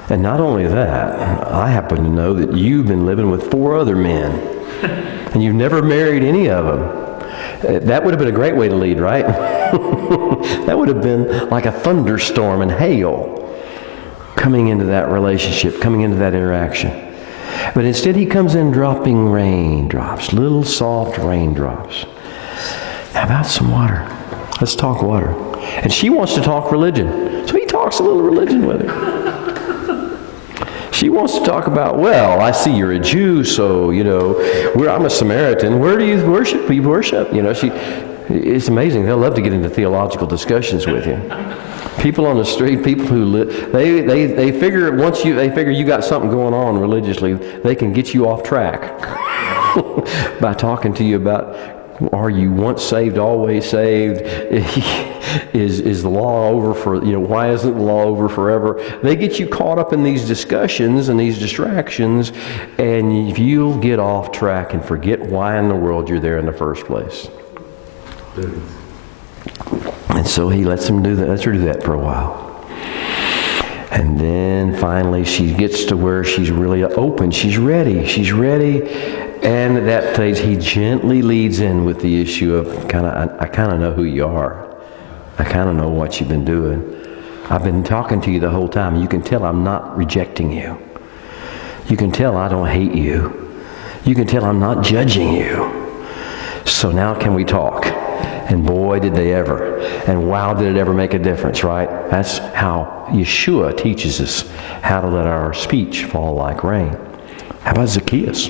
And not only that, I happen to know that you've been living with 4 other men, and you've never married any of them." That would have been a great way to lead, right? That would have been like a thunderstorm and hail coming into that relationship, coming into that interaction. But instead he comes in dropping raindrops, little soft raindrops. How about some water? Let's talk water. And she wants to talk religion. So he talks a little religion with her. She wants to talk about, well, I see you're a Jew, so, I'm a Samaritan. Where do you worship? You worship? It's amazing. They'll love to get into theological discussions with you. People on the street, people who live, they figure they figure you got something going on religiously, they can get you off track by talking to you about, are you once saved, always saved? Is the law over for, why isn't the law over forever? They get you caught up in these discussions and these distractions, and if you'll get off track and forget why in the world you're there in the first place. And so he lets her do that for a while. And then finally she gets to where she's really open. She's ready. And at that phase, he gently leads in with the issue of I kind of know who you are. I kind of know what you've been doing. I've been talking to you the whole time. You can tell I'm not rejecting you. You can tell I don't hate you. You can tell I'm not judging you. So now can we talk? And boy, did they ever. And wow, did it ever make a difference, right? That's how Yeshua teaches us how to let our speech fall like rain. How about Zacchaeus?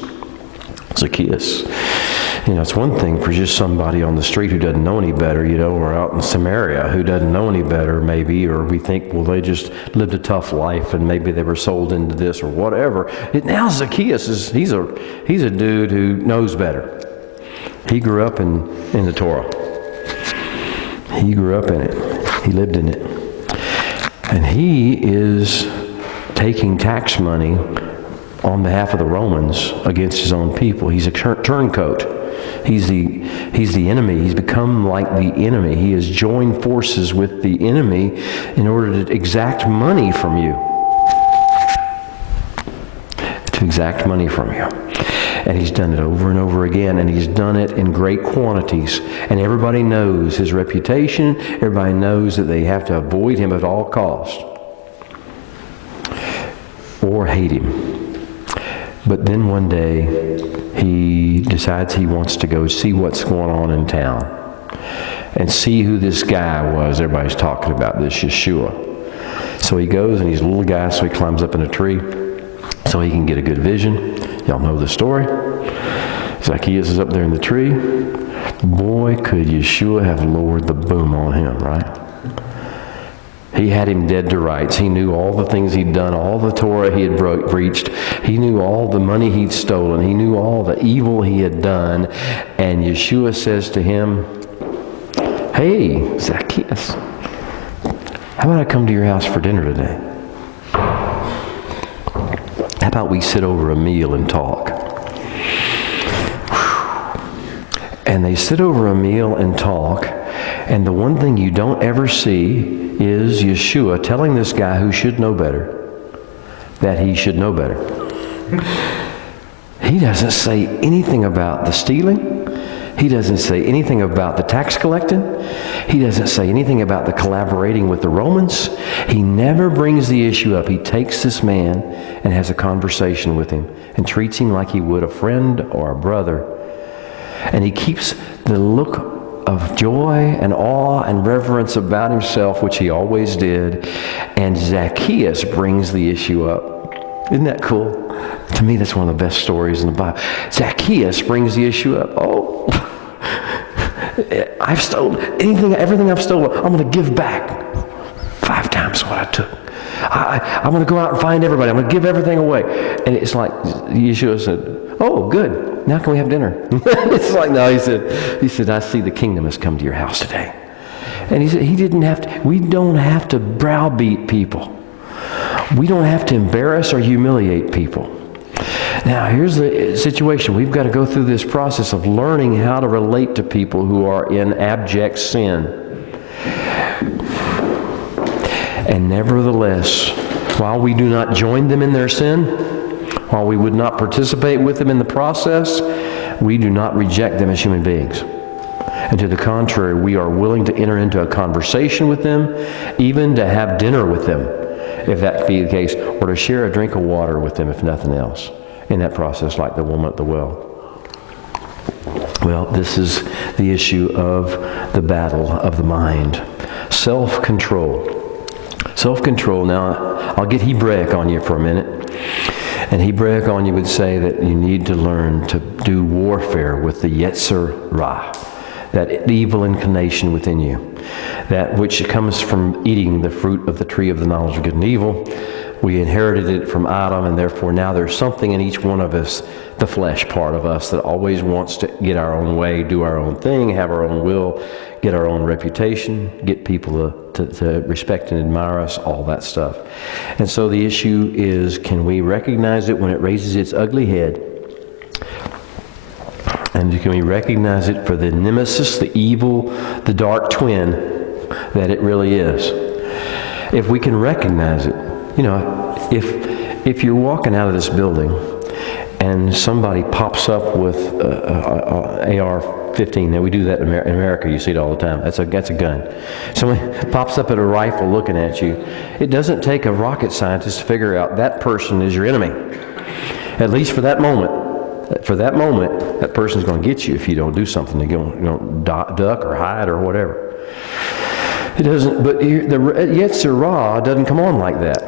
It's one thing for just somebody on the street who doesn't know any better, or out in Samaria who doesn't know any better maybe, or we think, well, they just lived a tough life and maybe they were sold into this or whatever. Now Zacchaeus he's a dude who knows better. He grew up in the Torah. He grew up in it. He lived in it. And he is taking tax money on behalf of the Romans against his own people. He's a turncoat. He's the enemy. He's become like the enemy. He has joined forces with the enemy in order to exact money from you. And he's done it over and over again, and he's done it in great quantities. And everybody knows his reputation. Everybody knows that they have to avoid him at all costs or hate him. But then one day, he decides he wants to go see what's going on in town and see who this guy was. Everybody's talking about this Yeshua. So he goes, and he's a little guy, so he climbs up in a tree so he can get a good vision. Y'all know the story. Zacchaeus is up there in the tree. Boy, could Yeshua have lowered the boom on him, right? He had him dead to rights. He knew all the things he'd done, all the Torah he had breached. He knew all the money he'd stolen. He knew all the evil he had done. And Yeshua says to him, "Hey, Zacchaeus, how about I come to your house for dinner today? How about we sit over a meal and talk?" And they sit over a meal and talk. And the one thing you don't ever see is Yeshua telling this guy who should know better that he should know better. He doesn't say anything about the stealing. He doesn't say anything about the tax collecting. He doesn't say anything about the collaborating with the Romans. He never brings the issue up. He takes this man and has a conversation with him and treats him like he would a friend or a brother. And he keeps the look of joy and awe and reverence about himself, which he always did. And Zacchaeus brings the issue up. Isn't that cool? To me, that's one of the best stories in the Bible. Zacchaeus brings the issue up. Oh, I've stolen everything I've stolen, I'm going to give back 5 times what I took. I'm going to go out and find everybody. I'm going to give everything away. And it's like Yeshua said, "Oh, good. Now can we have dinner?" It's like, no, he said, I see the kingdom has come to your house today. And he said we don't have to browbeat people. We don't have to embarrass or humiliate people. Now, here's the situation. We've got to go through this process of learning how to relate to people who are in abject sin. And nevertheless, while we do not join them in their sin, while we would not participate with them in the process, we do not reject them as human beings. And to the contrary, we are willing to enter into a conversation with them, even to have dinner with them, if that be the case, or to share a drink of water with them, if nothing else, in that process, like the woman at the well. Well, this is the issue of the battle of the mind. Self-control. Self-control. Now, I'll get Hebraic on you for a minute. And Hebraic on you would say that you need to learn to do warfare with the Yetzer Ra, that evil inclination within you, that which comes from eating the fruit of the tree of the knowledge of good and evil. We inherited it from Adam, and therefore now there's something in each one of us, the flesh part of us, that always wants to get our own way, do our own thing, have our own will, get our own reputation, get people to respect and admire us, all that stuff. And so the issue is, can we recognize it when it raises its ugly head? And can we recognize it for the nemesis, the evil, the dark twin that it really is? If we can recognize it, if you're walking out of this building and somebody pops up with AR-15, now we do that in America, you see it all the time. That's a gun. Somebody pops up at a rifle looking at you. It doesn't take a rocket scientist to figure out that person is your enemy. At least for that moment. For that moment, that person's going to get you if you don't do something. You don't duck or hide or whatever. It doesn't, but the Yetzer Ra doesn't come on like that.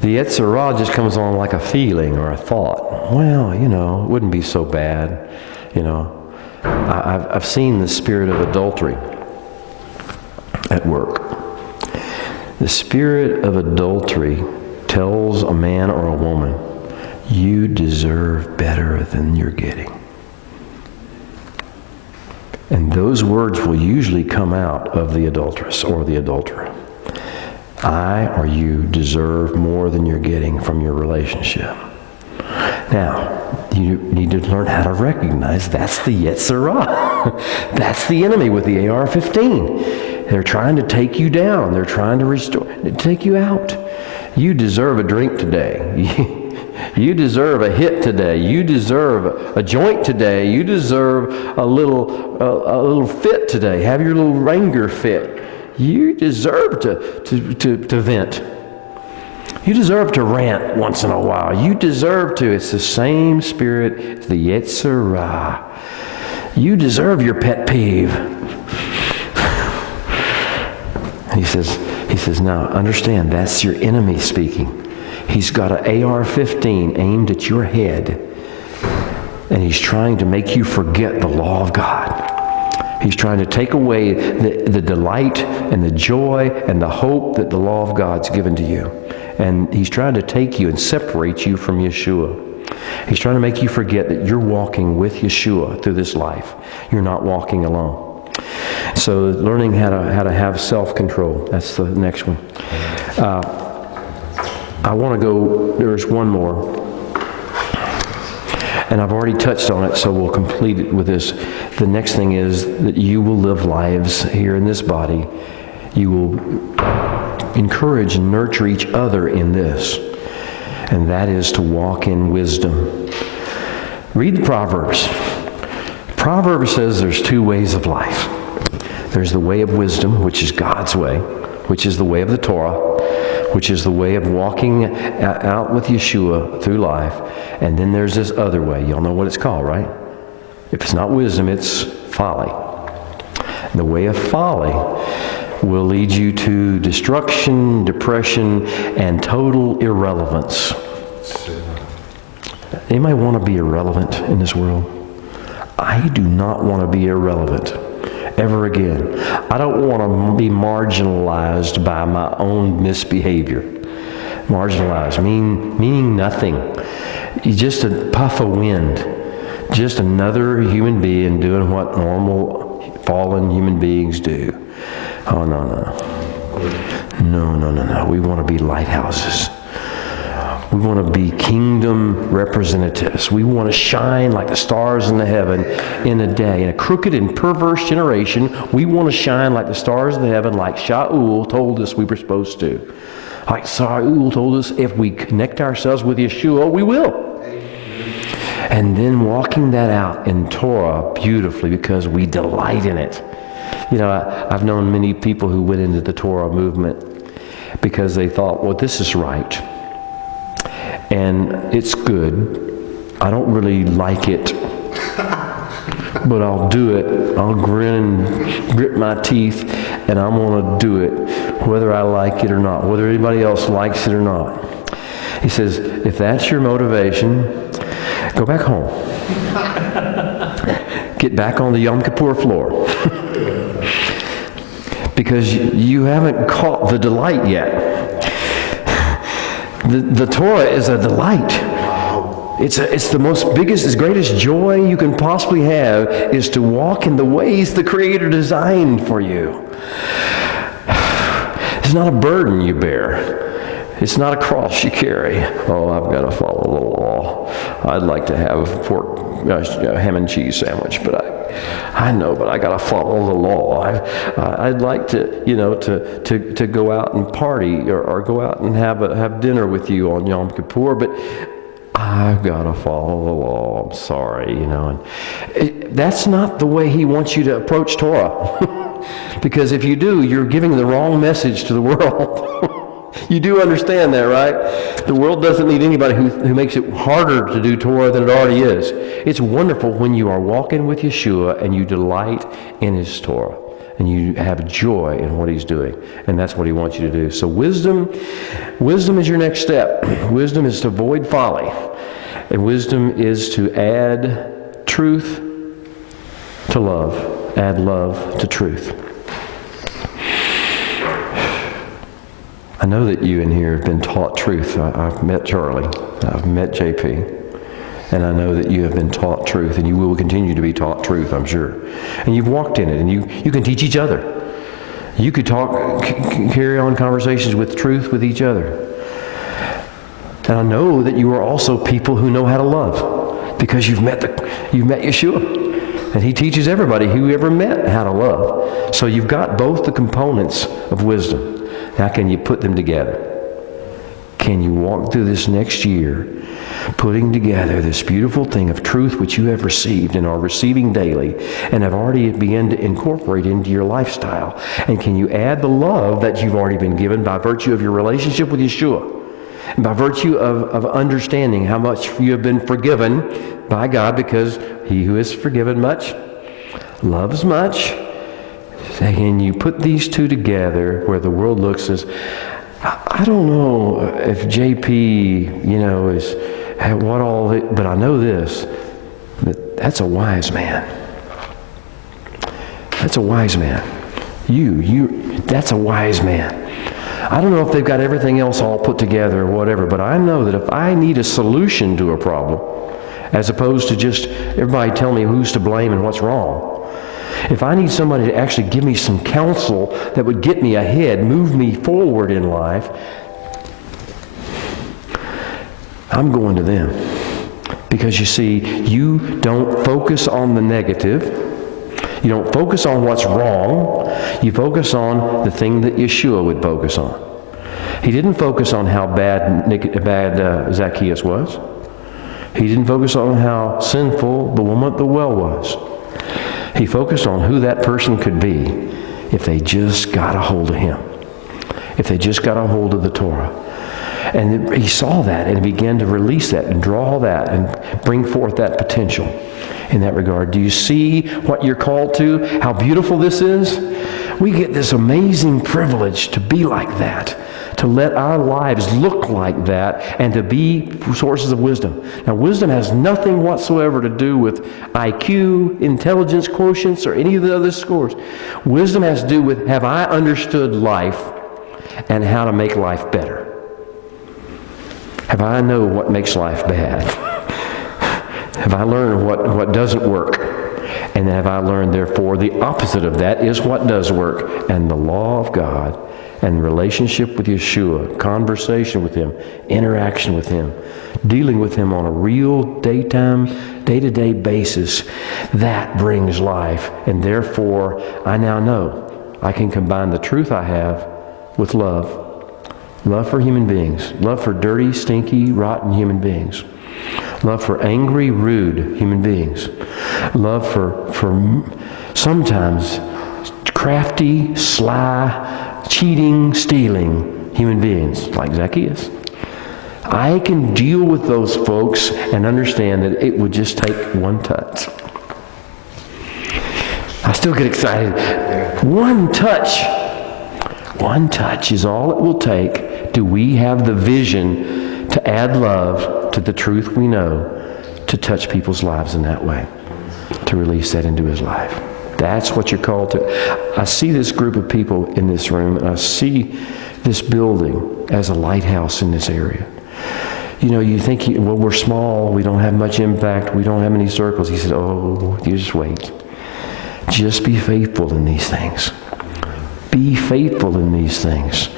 The Yetzer Ra just comes on like a feeling or a thought. Well, it wouldn't be so bad. I've seen the spirit of adultery at work. The spirit of adultery tells a man or a woman, you deserve better than you're getting. And those words will usually come out of the adulteress or the adulterer. I or you deserve more than you're getting from your relationship. Now, you need to learn how to recognize that's the Yetzer Ra. That's the enemy with the AR-15. They're trying to take you down. They're trying to take you out. You deserve a drink today. You deserve a hit today. You deserve a joint today. You deserve a little fit today. Have your little Ranger fit. You deserve to vent. You deserve to rant once in a while. You deserve to. It's the same spirit. It's the Yetzer Ra. You deserve your pet peeve. He says, now understand, that's your enemy speaking. He's got an AR-15 aimed at your head, and he's trying to make you forget the law of God. He's trying to take away the delight and the joy and the hope that the law of God's given to you. And he's trying to take you and separate you from Yeshua. He's trying to make you forget that you're walking with Yeshua through this life. You're not walking alone. So learning how to have self-control. That's the next one. I want to go, there's one more. And I've already touched on it, so we'll complete it with this. The next thing is that you will live lives here in this body. You will encourage and nurture each other in this. And that is to walk in wisdom. Read the Proverbs. Proverbs says there's two ways of life. There's the way of wisdom, which is God's way, which is the way of the Torah, which is the way of walking out with Yeshua through life. And then there's this other way. Y'all know what it's called, right? If it's not wisdom, it's folly. The way of folly will lead you to destruction, depression, and total irrelevance. Anybody want to be irrelevant in this world? I do not want to be irrelevant ever again. I don't want to be marginalized by my own misbehavior. Marginalized, meaning nothing. You're just a puff of wind. Just another human being doing what normal fallen human beings do. Oh, no. No. We want to be lighthouses. We want to be kingdom representatives. We want to shine like the stars in the heaven in a day. In a crooked and perverse generation, we want to shine like the stars in the heaven, like Shaul told us we were supposed to. Like Shaul told us, if we connect ourselves with Yeshua, we will. And then walking that out in Torah beautifully because we delight in it. You know, I've known many people who went into the Torah movement because they thought, well, this is right. And it's good. I don't really like it, but I'll do it. I'll grin and grit my teeth, and I'm going to do it, whether I like it or not, whether anybody else likes it or not. He says, if that's your motivation, go back home. Get back on the Yom Kippur floor. Because you haven't caught the delight yet. The Torah is a delight. It's the most greatest joy you can possibly have is to walk in the ways the Creator designed for you. It's not a burden you bear. It's not a cross you carry. Oh, I've got to follow the law. I'd like to have a ham and cheese sandwich, but I know, but I got to follow the law. I'd like to, to go out and party or go out and have dinner with you on Yom Kippur, but I've got to follow the law. I'm sorry, And that's not the way He wants you to approach Torah. Because if you do, you're giving the wrong message to the world. You do understand that, right? The world doesn't need anybody who makes it harder to do Torah than it already is. It's wonderful when you are walking with Yeshua and you delight in His Torah and you have joy in what He's doing. And that's what He wants you to do. So wisdom is your next step. Wisdom is to avoid folly. And wisdom is to add truth to love. Add love to truth. I know that you in here have been taught truth. I've met Charlie. I've met JP. And I know that you have been taught truth, and you will continue to be taught truth, I'm sure. And you've walked in it, and you can teach each other. You could carry on conversations with truth with each other. And I know that you are also people who know how to love, because you've met Yeshua. And He teaches everybody who ever met how to love. So you've got both the components of wisdom. How can you put them together? Can you walk through this next year putting together this beautiful thing of truth which you have received and are receiving daily and have already begun to incorporate into your lifestyle? And can you add the love that you've already been given by virtue of your relationship with Yeshua? And by virtue of understanding how much you have been forgiven by God, because He who is forgiven much loves much. Can you put these two together where the world looks as, I don't know if JP, is what all, but I know this, that's a wise man. That's a wise man. That's a wise man. I don't know if they've got everything else all put together or whatever, but I know that if I need a solution to a problem, as opposed to just everybody tell me who's to blame and what's wrong, if I need somebody to actually give me some counsel that would get me ahead, move me forward in life, I'm going to them. Because you see, you don't focus on the negative. You don't focus on what's wrong. You focus on the thing that Yeshua would focus on. He didn't focus on how bad Zacchaeus was. He didn't focus on how sinful the woman at the well was. He focused on who that person could be if they just got a hold of Him, if they just got a hold of the Torah. And he saw that and began to release that and draw that and bring forth that potential in that regard. Do you see what you're called to? How beautiful this is? We get this amazing privilege to be like that, to let our lives look like that, and to be sources of wisdom. Now, wisdom has nothing whatsoever to do with IQ, intelligence quotients, or any of the other scores. Wisdom has to do with, have I understood life and how to make life better? Have I know what makes life bad? Have I learned what doesn't work? And have I learned, therefore, the opposite of that is what does work. And the law of God and relationship with Yeshua, conversation with Him, interaction with Him, dealing with Him on a real day-to-day basis, that brings life. And therefore, I now know I can combine the truth I have with love. Love for human beings. Love for dirty, stinky, rotten human beings. Love for angry, rude human beings. Love for sometimes crafty, sly, cheating, stealing human beings like Zacchaeus. I can deal with those folks and understand that it would just take one touch. I still get excited. One touch. One touch is all it will take. Do we have the vision to add love to the truth we know, to touch people's lives in that way, to release that into His life? That's what you're called to. I see this group of people in this room, and I see this building as a lighthouse in this area. You know, you think, well, we're small, we don't have much impact, we don't have many circles. He said, oh, you just wait. Just be faithful in these things. Be faithful in these things.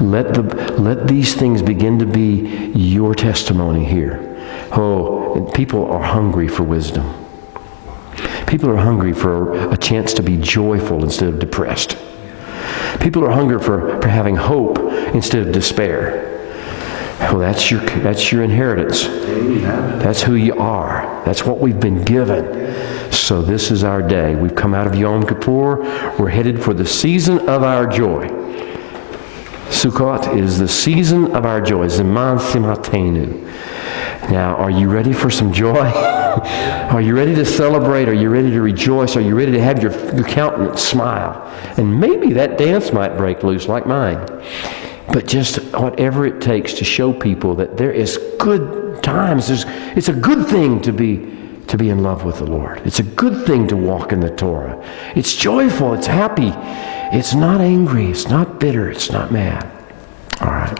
Let these things begin to be your testimony here. Oh, people are hungry for wisdom. People are hungry for a chance to be joyful instead of depressed. People are hungry for having hope instead of despair. Well, that's your inheritance. That's who you are. That's what we've been given. So this is our day. We've come out of Yom Kippur. We're headed for the season of our joy. Sukkot is the season of our joy. Zeman Simhatenu. Now, are you ready for some joy? Are you ready to celebrate? Are you ready to rejoice? Are you ready to have your countenance smile? And maybe that dance might break loose like mine. But just whatever it takes to show people that there is good times. It's a good thing to be in love with the Lord. It's a good thing to walk in the Torah. It's joyful. It's happy. It's not angry. It's not bitter. It's not mad. All right.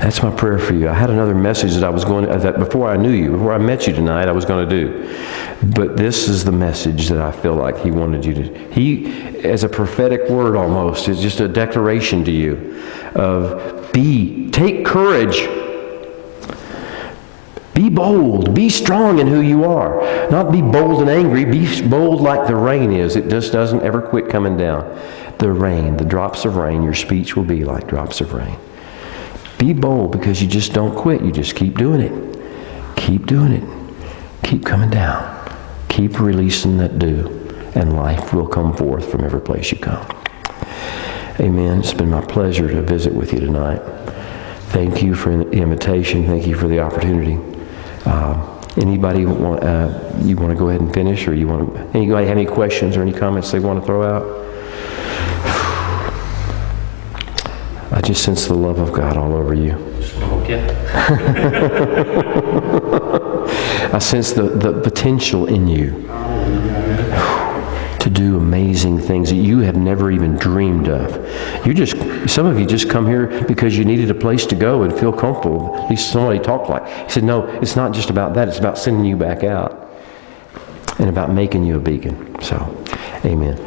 That's my prayer for you. I had another message that before I knew you, before I met you tonight, I was going to do. But this is the message that I feel like He wanted you to. As a prophetic word almost, is just a declaration to you of take courage. Be bold. Be strong in who you are. Not be bold and angry. Be bold like the rain is. It just doesn't ever quit coming down. The rain, the drops of rain, your speech will be like drops of rain. Be bold because you just don't quit. You just keep doing it. Keep doing it. Keep coming down. Keep releasing that dew, and life will come forth from every place you come. Amen. It's been my pleasure to visit with you tonight. Thank you for the invitation. Thank you for the opportunity. Anybody want you want to go ahead and finish, or anybody have any questions or any comments they want to throw out? I just sense the love of God all over you. Okay. I sense the potential in you to do amazing things that you have never even dreamed of. Some of you just come here because you needed a place to go and feel comfortable. At least somebody talked like. He said, no, it's not just about that. It's about sending you back out and about making you a beacon. So, amen.